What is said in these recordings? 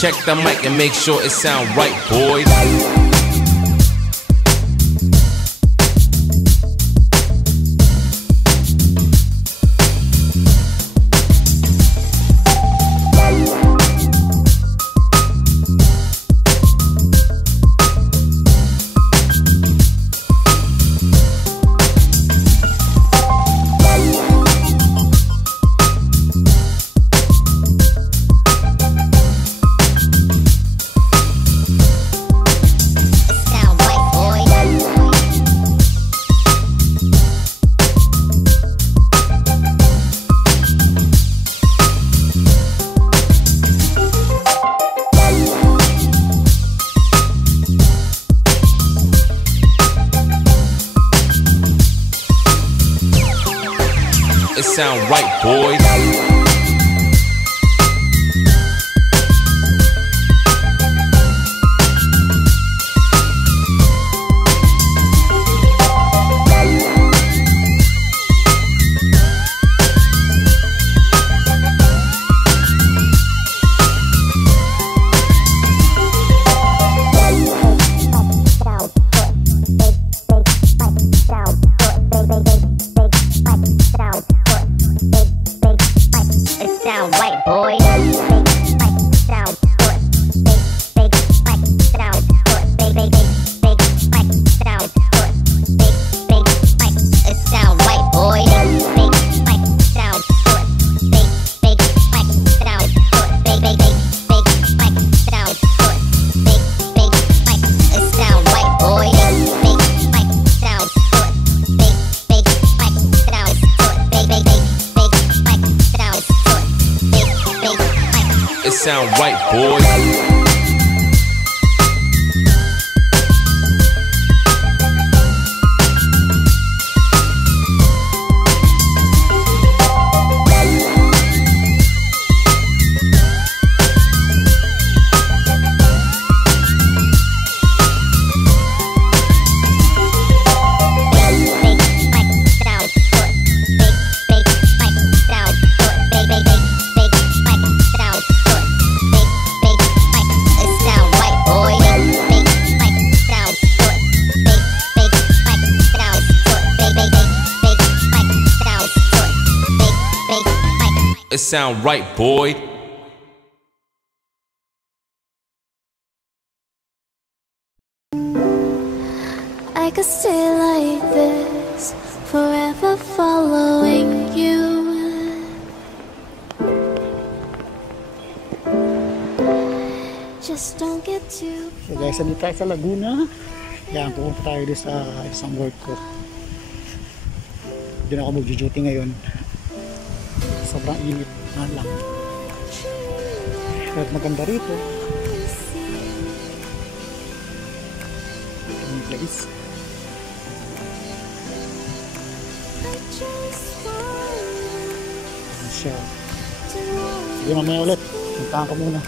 Check the mic and make sure it sound right, boys. It sound right, boys. It sound right, boys. It sound right, boy. I could stay like this, forever following you. Just don't get too So guys, nandito tayo sa Laguna. Yan, pupunta tayo doon sa isang work ko. Doon ako mag-duty ngayon. Sobrang init na lang. Pero maganda rito. Ang place. Ayan siya. Sige, mamaya ulit. Puntahan ko muna.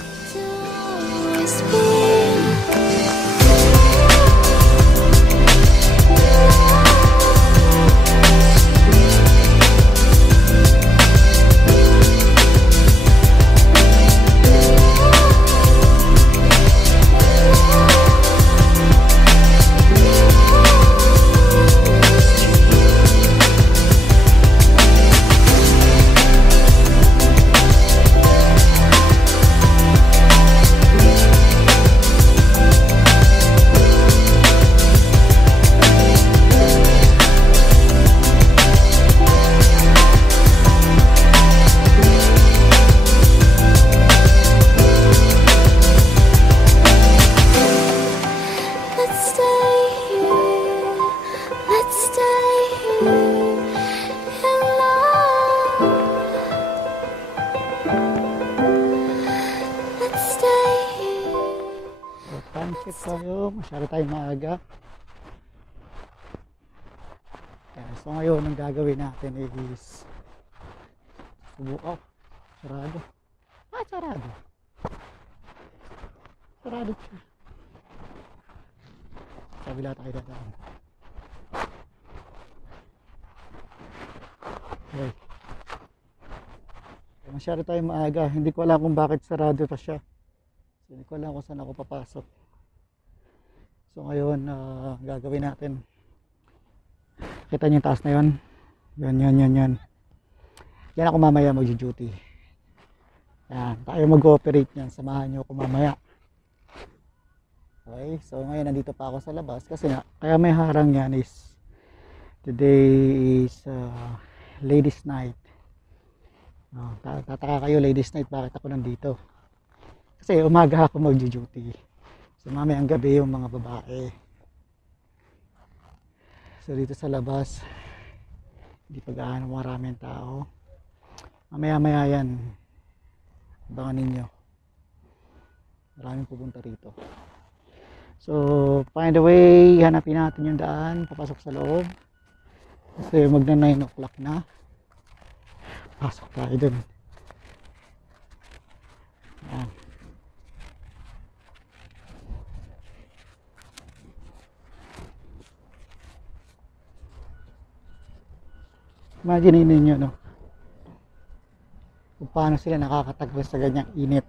Check tayo, masyado tayo maaga. So ngayon ang gagawin natin is subukan. Sarado. Sarado. Sarado siya. Kabila tayo dadaan. Okay. Masyado tayo maaga. Hindi ko alam kung bakit sarado pa siya. Hindi ko alam kung saan ako papasok. So ngayon, gagawin natin. Kita niyo yung taas na yun? Yan. Yan ako mamaya mag-duty. Yan, tayo mag-ooperate niyan. Samahan niyo ako mamaya. Okay, so ngayon nandito pa ako sa labas kasi nga, kaya may harang yan is today is ladies night. Tataka kayo, ladies night, bakit ako nandito? Kasi umaga ako mag-duty. So mamayang gabi yung mga babae. So dito sa labas, hindi pa gaano maraming tao. Mamaya yan, abangan ninyo. Maraming pupunta rito. So find a way, hanapin natin yung daan, papasok sa loob. Kasi magna 9 o'clock na. Pasok tayo dun. Yan. Imagine ninyo, no? Kung paano sila nakakatagal sa ganyang init.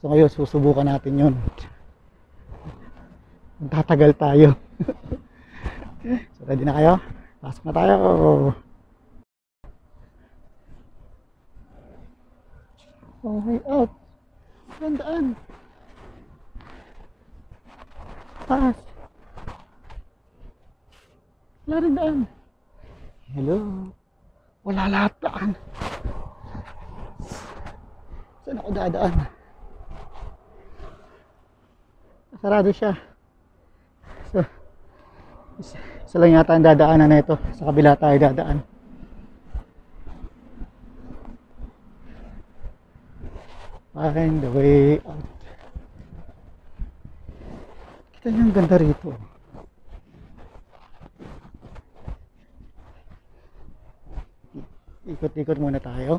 So ngayon, susubukan natin yun. Tatagal tayo. So ready na kayo? Pasok na tayo. Oh, way out. Gandaan. Taas. Wala rin daan. Hello. Wala lahat daan. Saan ako dadaan? Sarado siya. So, isa lang yata ang dadaanan na ito. Sa kabila tayo dadaan. Find the way out. Kita niyo ang ganda rito. Ikot-ikot muna tayo.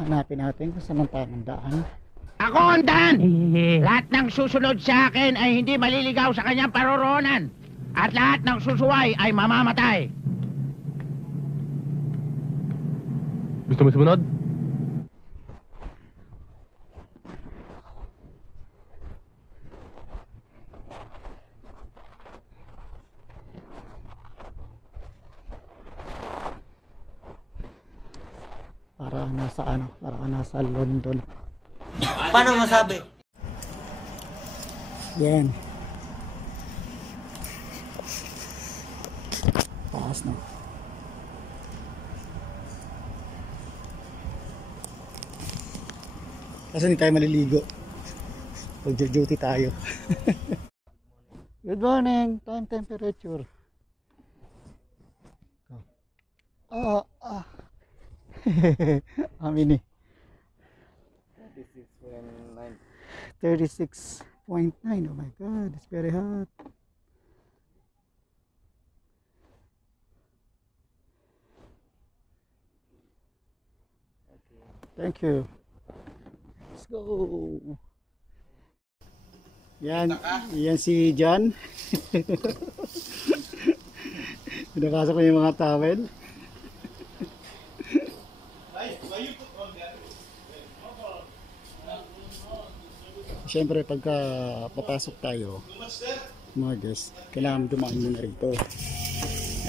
Hanapin natin kung saan ang tamang daan. Ako ang daan! Lahat ng susunod sa akin ay hindi maliligaw sa kanyang paroroonan. At lahat ng susuway ay mamamatay. Gusto mo sumunod? Para nasa London. Paano masabi? Yan. Taas na. Kasi hindi tayo maliligo. Pag-duty tayo. Good morning. Time temperature. Amin eh. 36.9. Oh my god, it's very hot. Thank you. Let's go. Yan si John. Pinapasok ko yung mga towel. Siyempre pagka papasok tayo mga guys, kailangan dumaan muna rito.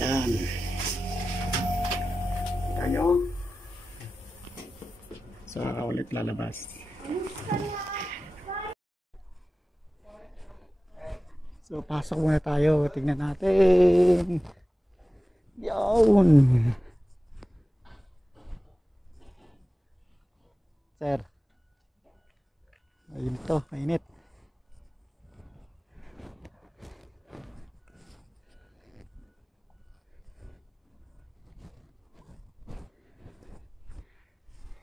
Ayan. Tayo. Saka ulit lalabas. So pasok muna tayo. Tingnan natin. Yun. Sir. Ayun to, mainit.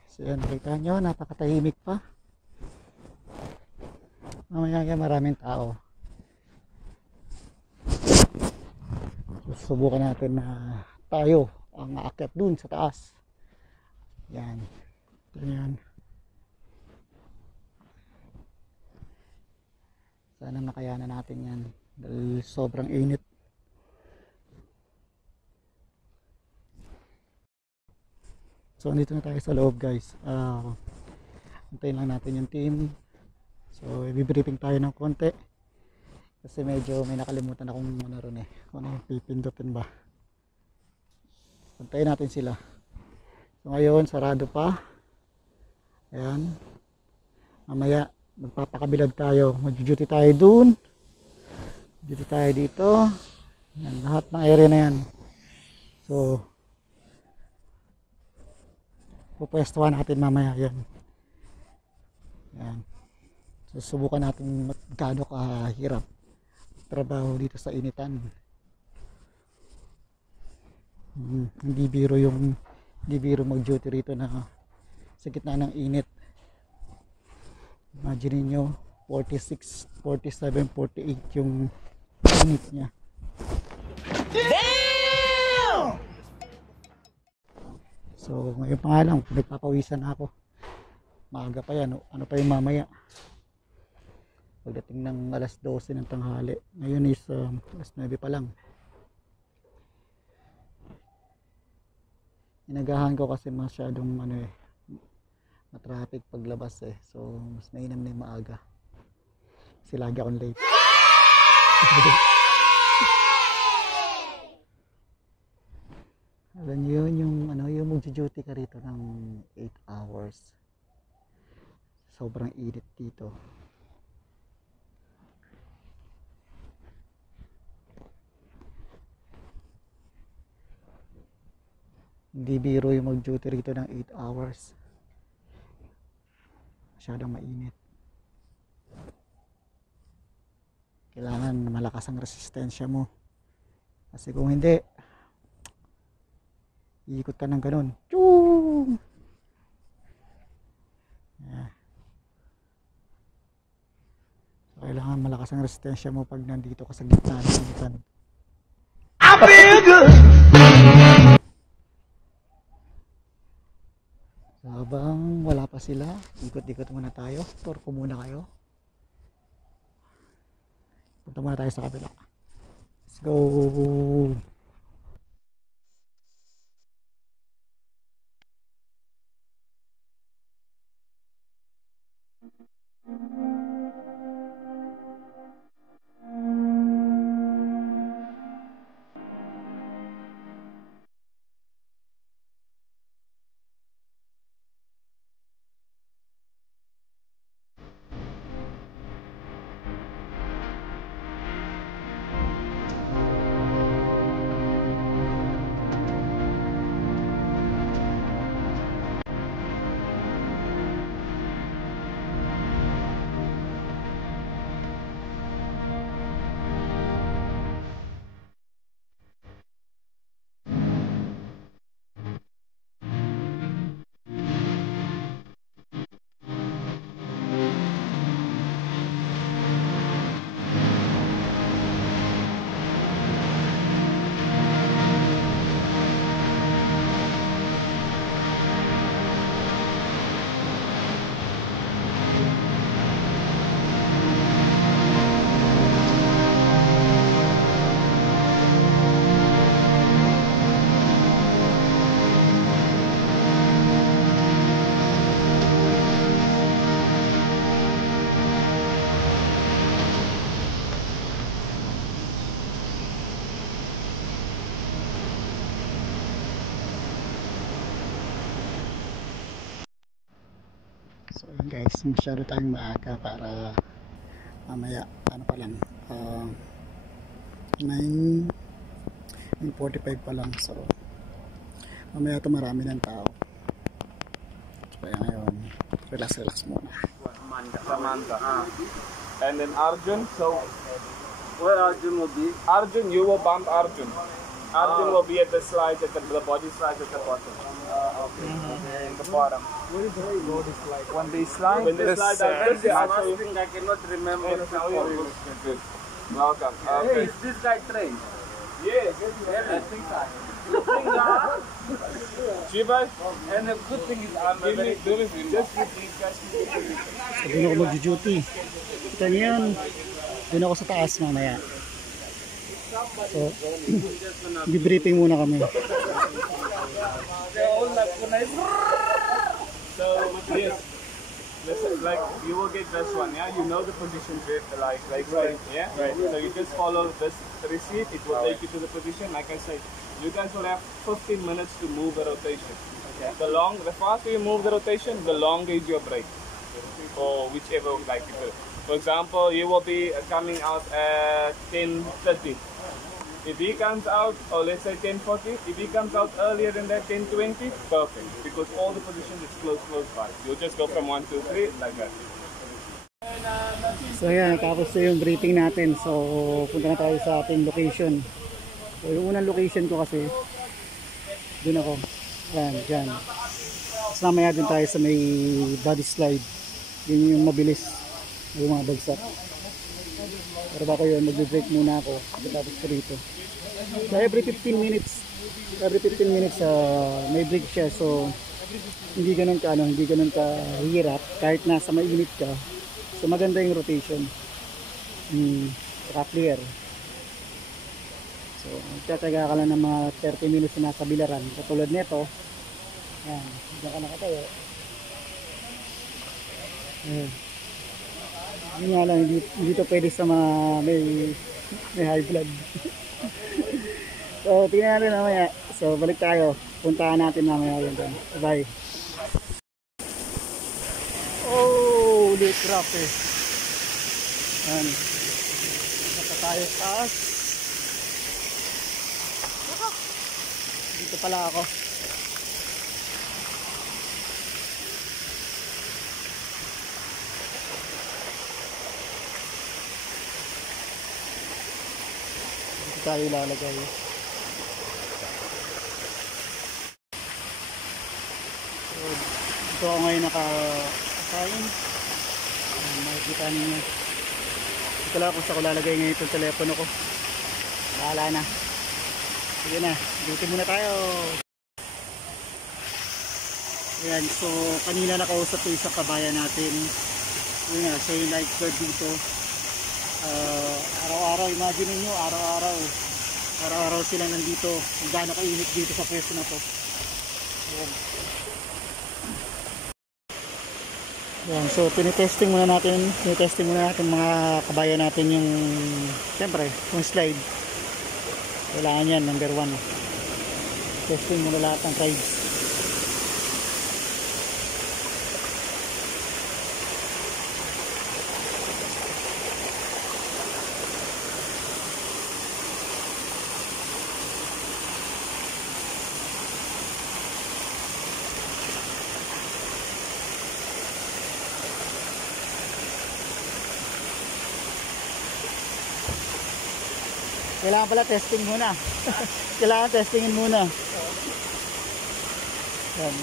So yan, nakita nyo, napakatahimik pa. Mamaya maraming tao. Susubukan natin na tayo ang aakyat dun sa taas. Yan. Yan. Sana makayanan natin yan dahil sobrang init. So andito na tayo sa loob guys. Antayin lang natin yung team. So i-briefing tayo ng konti kasi medyo may nakalimutan akong ano ron eh, kung ano yung pipindutin ba. Pantayin natin sila. So ngayon sarado pa. Ayan. Mamaya magpapakabilad tayo, mag-duty tayo dun, duty tayo dito. Yan, lahat ng area na yan. So pupwestuhan natin mamaya yan. Yan. Susubukan natin magkano kahirap trabaho dito sa initan. Hindi biro mag-duty rito na sa gitna ng init. Imagine niyo 46, 47, 48 yung init niya. Damn! So ngayon pa nga lang, nagpapawisan na ako. Maaga pa yan. Ano pa yung mamaya? Pagdating ng alas 12 ng tanghali. Ngayon is alas 9 pa lang. Inagahan ko kasi masyadong matraffic paglabas eh. So mas mainam na yung maaga. Kasi lagi akong late. Alam niyo yung mag-duty ka rito ng 8 hours. Sobrang init dito. Hindi biro yung mag-duty rito ng 8 hours. Masyadong mainit. Kailangan malakas ang resistensya mo. Kasi kung hindi, iikot ka ng ganun. Choo! Yeah. So, kailangan malakas ang resistensya mo pag nandito ka sa gitna ng initan. So, habang wala pa sila, ikot-ikot muna tayo. Tour ko muna kayo. Punta muna tayo sa kabila. Let's go! So yun guys, masyado tayong maaga para mamaya pa lang 9:45 pa lang. So mamaya ito marami ng tao. So kaya ngayon relax muna. Samantha. And then Arjun, so where Arjun will be? Arjun, you will bump Arjun. Arjun will be at the slides, at the body slides at the bottom. Okay. In the bottom. What is the body slide? When they slide, When they slide, I cannot remember. Good. Welcome. Hey, Okay. is this guy trained? Yes. I think so. Shiva, And the good thing is I'm give me, very do this. Just give these guys. So doon ako mag-duty. Kita niyo yun. Doon ako sa taas mamaya. So bibriefing muna kami. So yes. listen, like you will get this one, yeah. You know the position, like right, yeah. Right. So you just follow this receipt. It will take you to the position. Like I said, you guys will have 15 minutes to move the rotation. Okay. The faster you move the rotation, the longer is your break, or whichever like you do. For example, you will be coming out at 10:30. If he comes out, or let's say 10:40, if he comes out earlier than that, 10:20, perfect. Because all the positions is close by. You'll just go from 1, 2, 3, like that. So yan, tapos na yung briefing natin. So punta na tayo sa ating location. So yung unang location ko kasi, dun ako. Yan, dyan. Tapos mamaya dun tayo sa may body slide. Yun yung mabilis. Yung mga bagsak. Pero bako yun, mag-break muna ako. Tapos ko rito. So every 15 minutes may break siya. So hindi ganun ka hirap kahit nasa mainit ka. So maganda yung rotation. Saka clear. So magtataga ka lang ng mga 30 minutes na nasa bilaran. Katulad nito. Yan, diyan ka nakatayo. Hindi nga lang, hindi to pwede sa mga may high blood. So tingnan natin mamaya. So balik tayo. Puntahan natin mamaya yun doon. Bye. Oh, ulit crap eh. Yan. Nasa tayo taas. Dito pala ako. Dito tayo ilalagay. So, dito ako ngayon naka-assign. Makikita ninyo. Ito lang kung saan ko lalagay ngayon itong telepono ko. Bahala na. Sige na, dito muna tayo. Ayan, so kanina nakausap ko isang kabayan natin. Yun nga, siya yung lifeguard dito. Araw-araw, imagine niyo, araw-araw sila nandito. Kung gaano kainit dito sa pwesto na to. Ayan. Ayan, so tinitesting muna natin mga kabayan natin yung, siyempre, yung slide. Kailangan yan, number 1. Testing muna lahat ng rides. Kailangan pala testing muna. Kailangan testingin muna. Yan.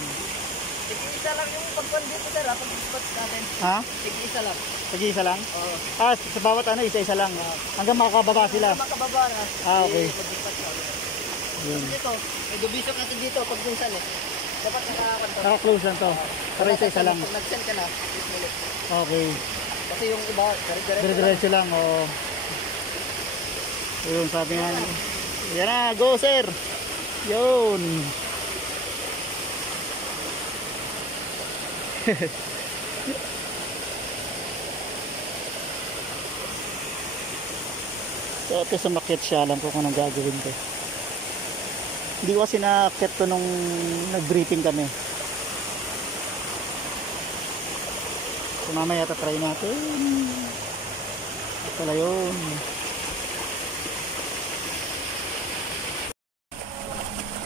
Tig-isa lang yung pagpan dito, sir, pag-ispat natin. Ha? Tig-isa lang. Tag-isa lang? Oo. Sa bawat ano, isa-isa lang. Hanggang makakababa sila. Makababa na. Okay. Pag-ispat natin. Yun. Dito, may dubisok kasi dito pag minsan eh. Dapat nakakanto. Naka-close lang to. Pero isa-isa lang. Pag nag-send ka na, 6 minutes. Okay. Kasi yung iba, dire-diretso lang. Dire-diretso lang. O. Yun, sabi nga. Yan na, go sir. Yun. So ito sumakit siya, alam ko kung anong gagawin ko. Hindi ko kasi nakakit to nung nag-briefing kami. So mamaya tatry natin. Ito pala yun.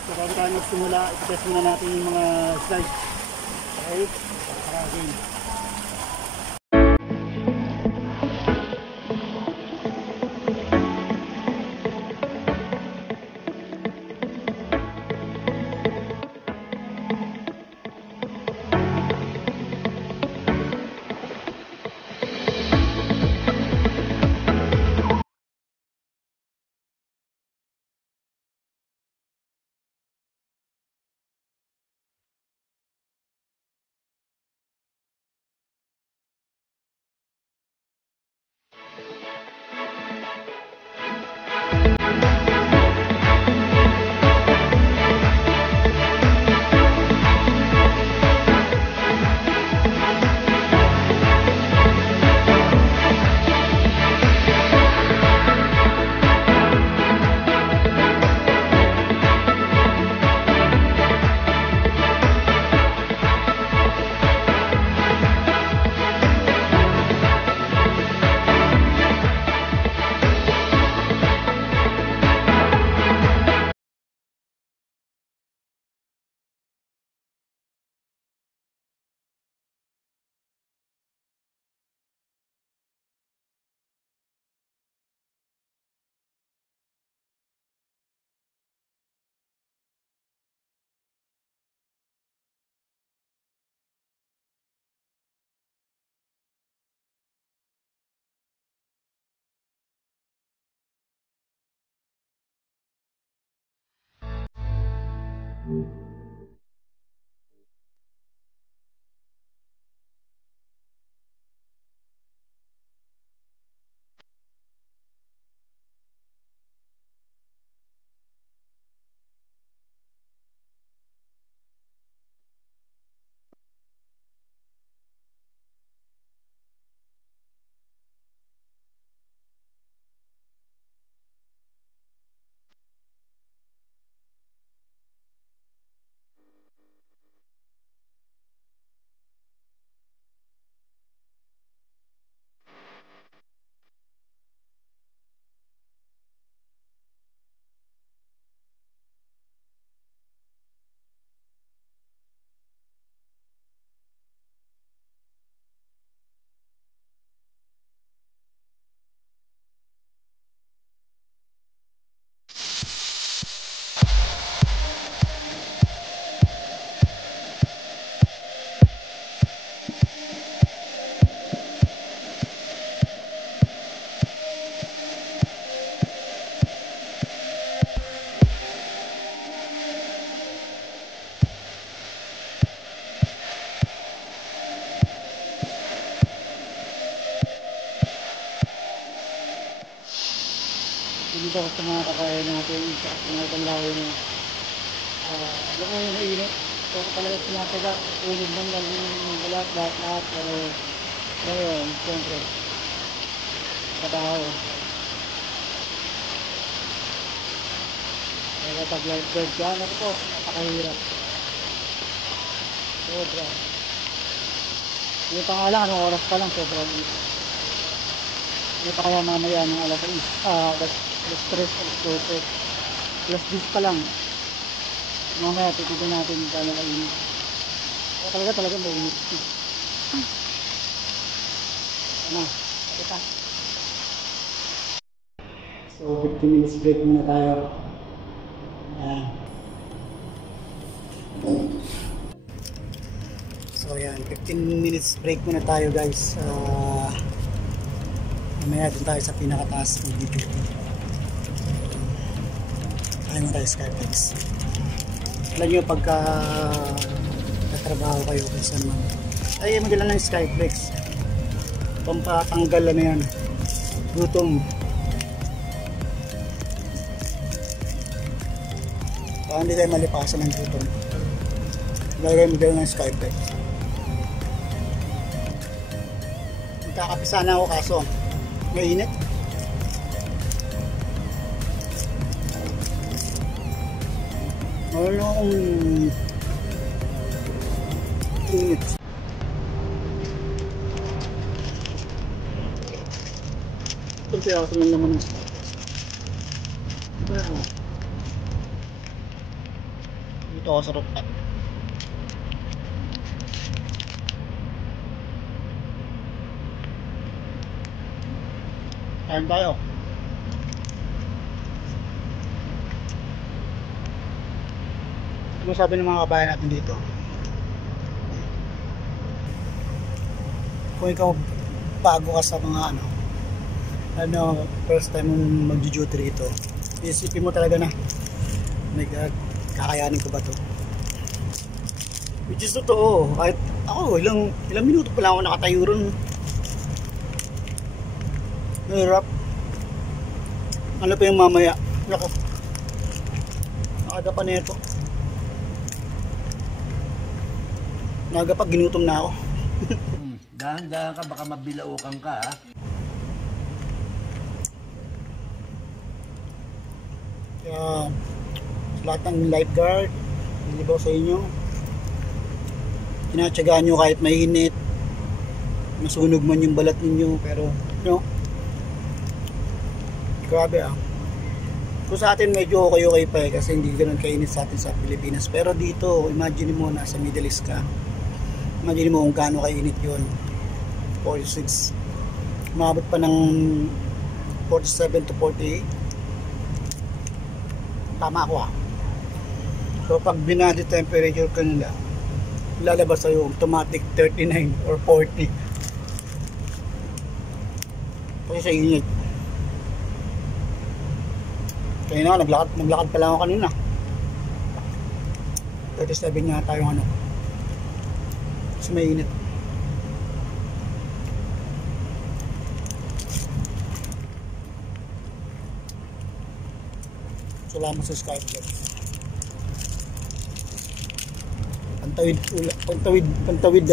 So bago tayo magsimula, ipitest muna natin yung mga slides. Okay? Para again. Dito sa mga kakain natin sa mga panlaw na alam mo yung mainit, pero talaga sinataga ulid man lang yung lahat pero ngayon siyempre trabaho kaya pag lifeguard ka ano po napakahirap sobra hindi pa nga lang anong oras pa lang sobrang hindi pa kaya mamaya ng alas 3, alas 12, alas 10 pa lang. Mamaya titignan natin kung ano kainit. Talaga mainit. Ano? Kita. So 15 minutes break muna tayo. Ayan. So yan, 15 minutes break muna tayo guys. Mamaya dun tayo sa pinakataas ng DPP. Ayaw mo tayo Skyflex. Alam nyo pagka katrabaho kayo kung saan man, ay magdala ng Skyflex. Pampatanggal na yan gutom. Para hindi tayo malipasan ng gutom, lagay magdala ng Skyflex. Magkakapisa na ako kaso mainit. Wala akong init. Ito siya ako naman. Dito ako sa rooftop. Kain tayo. Ano sabi ng mga kabayan natin dito? Kung ikaw bago ka sa mga first time mong mag-duty rito, isipin mo talaga na kakayanin ko ba to? Which is totoo. Kahit ako ilang minuto pa lang ako nakatayo ron. Hirap. Ano pa yung mamaya? Nako. Nakadapa na ito. Nagapag ginutom na ako. Dahan-dahan ka, baka mabilaukan ka ha. Kaya sa lahat ng lifeguard, nilibaw sa inyo, tinatsagaan nyo kahit mainit, masunog man yung balat ninyo, pero grabe kung sa atin medyo okay pa kasi hindi ganoon kainit sa atin sa Pilipinas, pero dito imagine mo nasa Middle East ka, imagine mo kung gaano kainit yun. 46, umabot pa ng 47 to 48. Tama ako so pag binadi temperature ka nila, lalabas sa'yo automatic 39 or 40 kasi sa init. Kaya na, naglakad pa lang ako kanina. 37 nga tayong ano. Kasi may init. Salamat sa Skype. Pantawid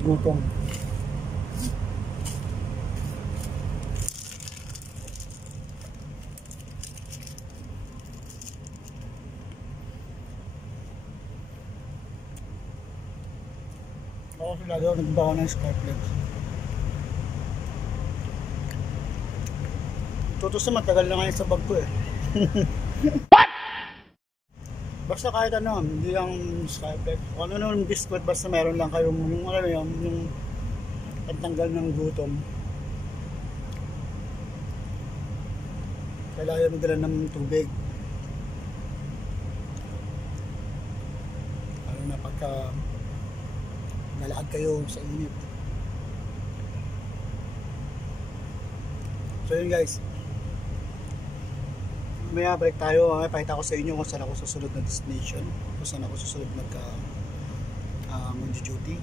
gutom. Ako sila daw nagbawa ng Skype. Tutos na matagal na ngayon sa bag ko eh. What? Basta kahit ano, hindi lang Skype. Kung ano nung biscuit, basta meron lang kayong yung pantanggal ng gutom. Kailangan magdala ng tubig. Lalo na pagka nalakad kayo sa init. So yun guys. Maya break tayo, pakita ko sa inyo kung saan ako susunod na destination, kung saan ako susunod mag-duty.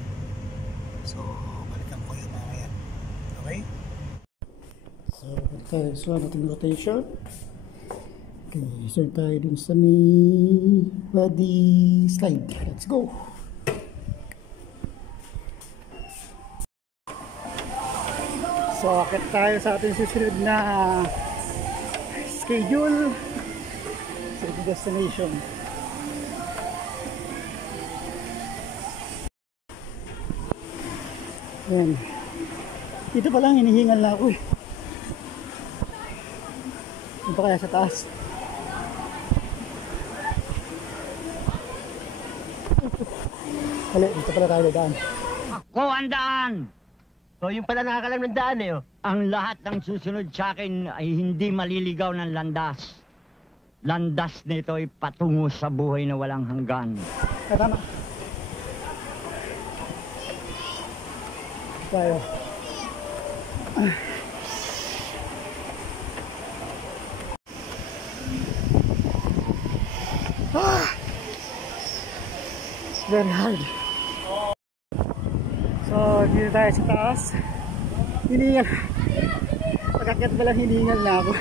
So, balikan ko yun mamaya. Okay? So, balik tayo sa ating rotation. Okay, start tayo dun sa may body slide. Let's go! So, akit tayo sa ating susunod na schedule sa destination. Ayan. Dito pa lang hinihingal na ako eh. Dito pa kaya sa taas. Hali, dito pala tayo daan. Ako ang daan! So yung pala nakakalam ng daan eh. Ang lahat ng susunod sa akin ay hindi maliligaw ng landas. Landas nito ay patungo sa buhay na walang hanggan. Tama. Tayo. It's very hard. So, dito tayo sa taas. Hiningal. Pagkakyat pa lang hiningal na ako.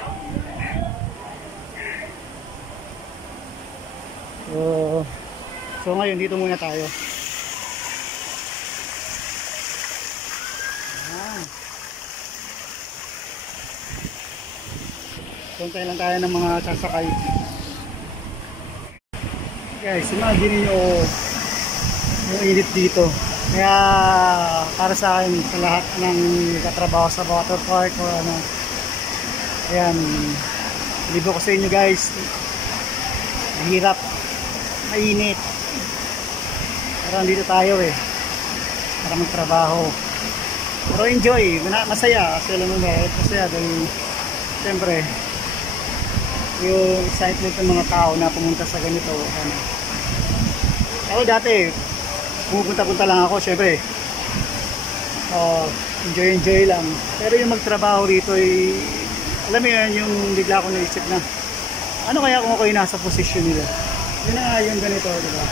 So ngayon dito muna tayo. Kuntay lang tayo ng mga sasakay. Guys, imagine nyo yung init dito. Kaya para sa akin, sa lahat ng nagtatrabaho sa water park o ano, ayan, libo ko sa inyo guys, mahirap, mainit, pero andito tayo eh para magtrabaho, pero enjoy, masaya kasi alam mo ba, masaya dahil siyempre yung excitement ng mga tao na pumunta sa ganito ano. Ako dati pupunta-punta lang ako, syempre enjoy lang, pero yung magtrabaho rito ay alam mo yan, yung bigla ko naisip na ano kaya kung ako yung nasa posisyon nila, yun na nga yung ganito, diba?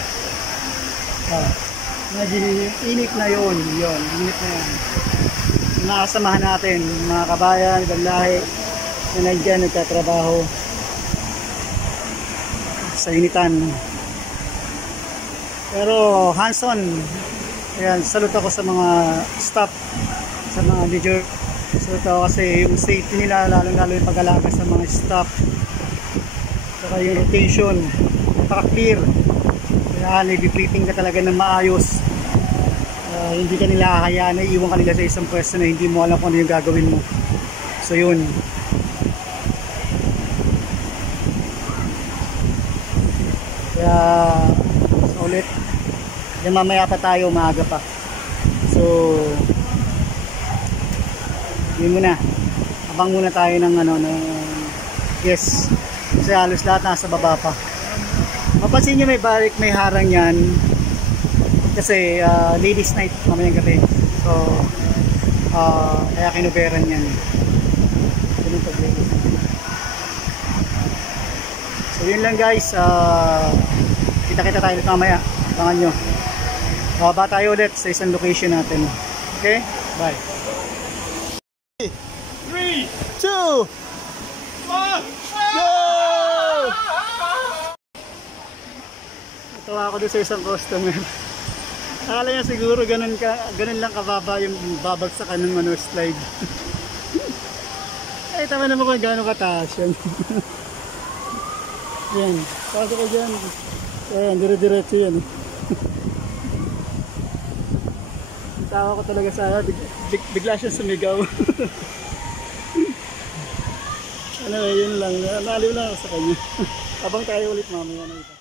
Init na yun, init na yan. Yung nakasamahan natin, mga kabayan, ibang lahi na nandiyan nagtatrabaho sa initan. Pero hands-on, ayan, salute ako sa mga staff, sa mga manager. Salute ako kasi yung safety nila, lalo-lalo yung pag-alaga sa mga staff. Saka yung rotation, napaka-clear. Kaya nag-briefing ka talaga ng maayos. Hindi ka nila hayaan na iiwan ka nila sa isang pwesto na hindi mo alam kung ano yung gagawin mo. So yun. Kaya ulit. Yan mamaya pa tayo, maaga pa. So yun muna. Abang muna tayo ng ano, yes. Kasi halos lahat nasa baba pa. Mapansin nyo may harang yan. Kasi ladies night mamayang gabi. So kaya kinuberan yan. So yun lang guys. Kita-kita tayo ulit mamaya. Abangan nyo. Bababa tayo ulit sa isang location natin. Okay? Bye. 3, 2, 1, go! Natawa ako doon sa isang customer. Akala niya siguro ganun lang kababa yung babagsakan ng slide. Ay, tama naman kung gano'ng kataas yan. Yan, pasok ko dyan. Ayan, dire-diretso yan. Tawa ko talaga sa bigla siya sumigaw. Ano, yun lang. Naliw lang ako sa kanya. Abang tayo ulit mamaya na ito.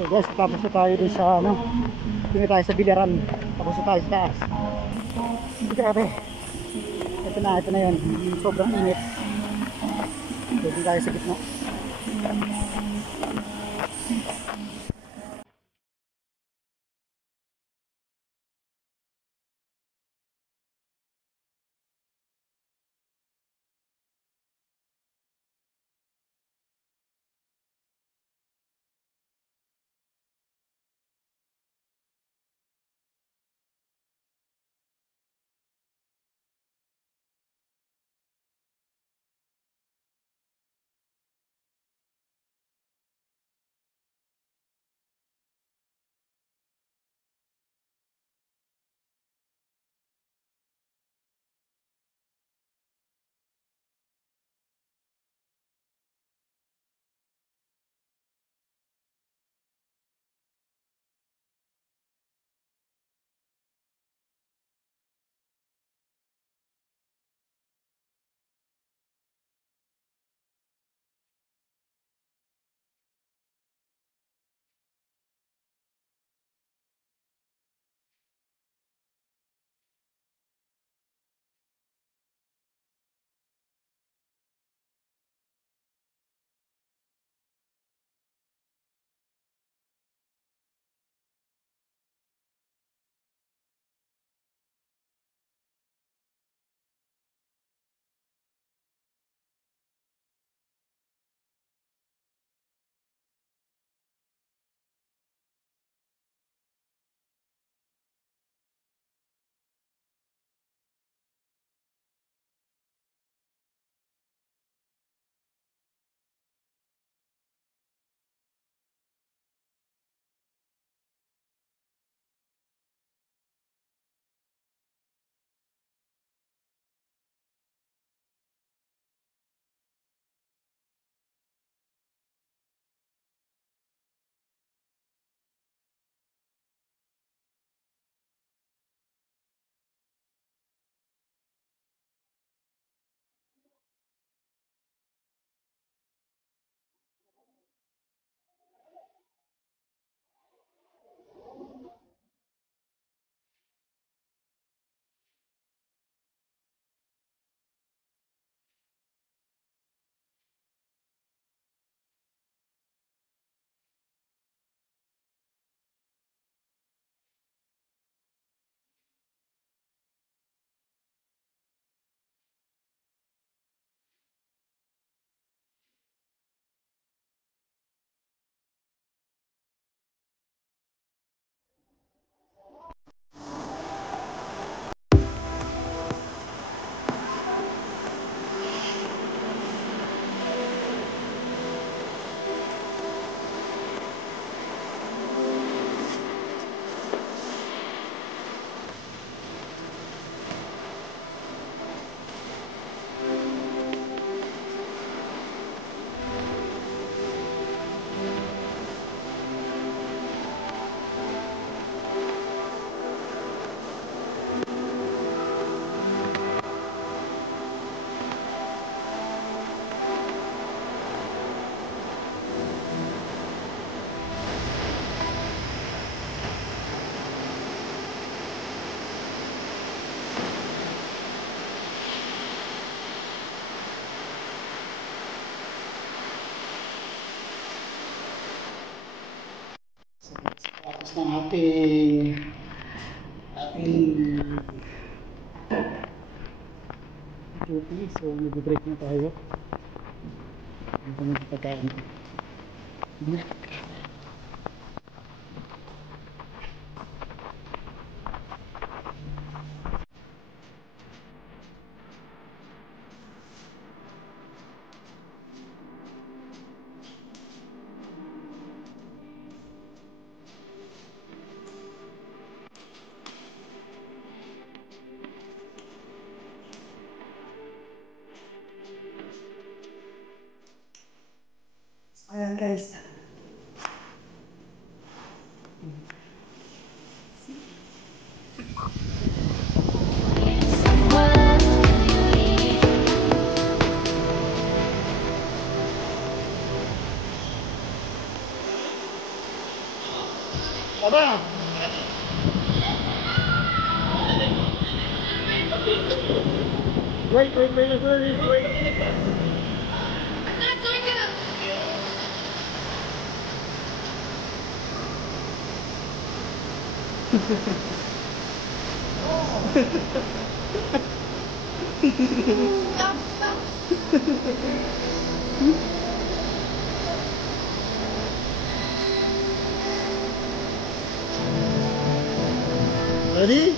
So guys, tapos na tayo din sa dito tayo sa Biliran. Tapos na tayo sa taas. Grabe. Ito na yun. Sobrang init. Dito tayo sa gitna. So, happy duty. So, mag-break na tayo. Hindi kami pagkain. Ayan guys. Aba! Wait. Ready? Ready?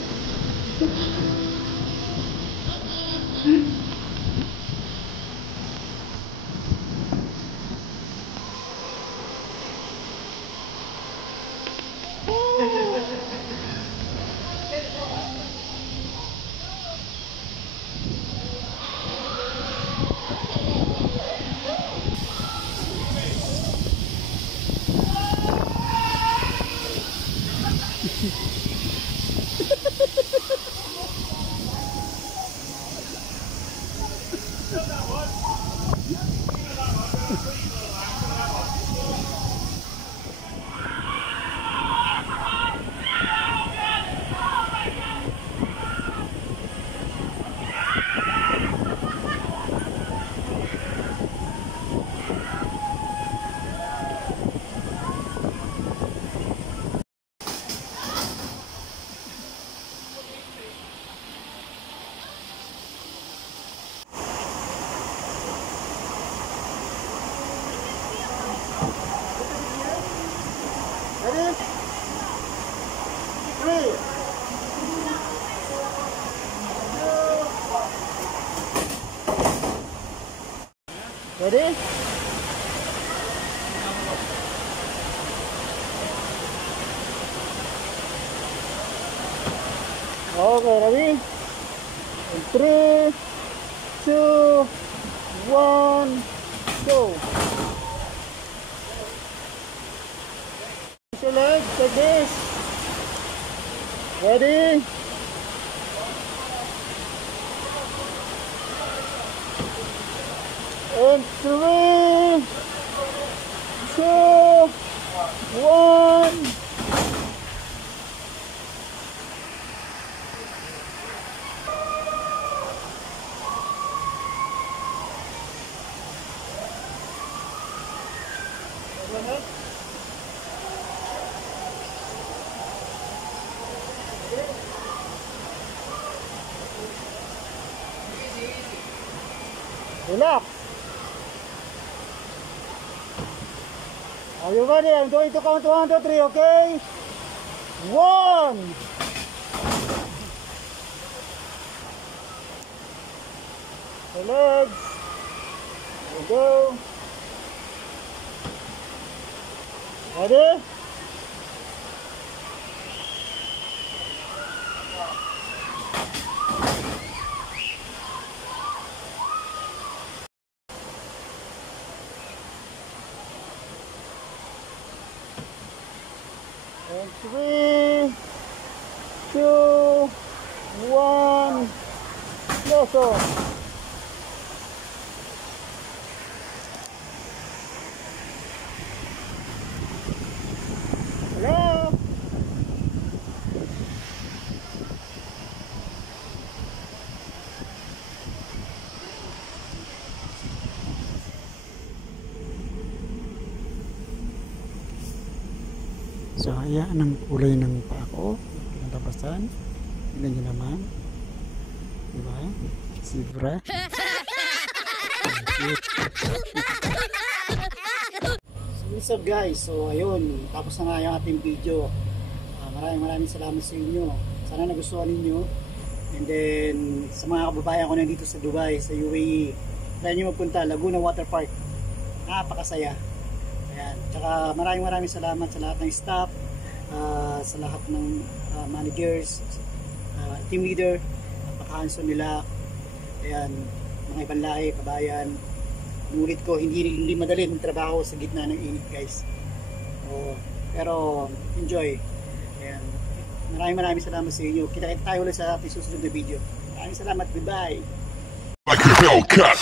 3. Ready? Okay, ready? 3, 2, 1, go! Your legs like this. Ready? And 3, 2, 1. Relax. Are you ready? I'm going to count 1, 2, 3, okay? 1. The legs. There we go. Ready? And 3, 2, 1, let's go. Hello? So ayan ang kulay ng paa ko, ng tapasan. Tignan nyo naman, diba? Zebra. So what's up guys, so ayun, tapos na nga yung ating video. Maraming salamat sa inyo, sana nagustuhan ninyo. And then sa mga kababayan ko nandito sa Dubai, sa UAE, try nyo magpunta Laguna Water Park, napakasaya. Ayan. Tsaka maraming salamat sa lahat ng staff, sa lahat ng managers, team leader, napaka-handsome nila. Ayan, mga ibang lahi, kabayan. Ulit ko, hindi madali magtrabaho sa gitna ng init guys. Pero enjoy. Ayan. Maraming salamat sa inyo. Kita-kita tayo ulit sa ating susunod na video. Maraming salamat. Goodbye. Like a Hellcat.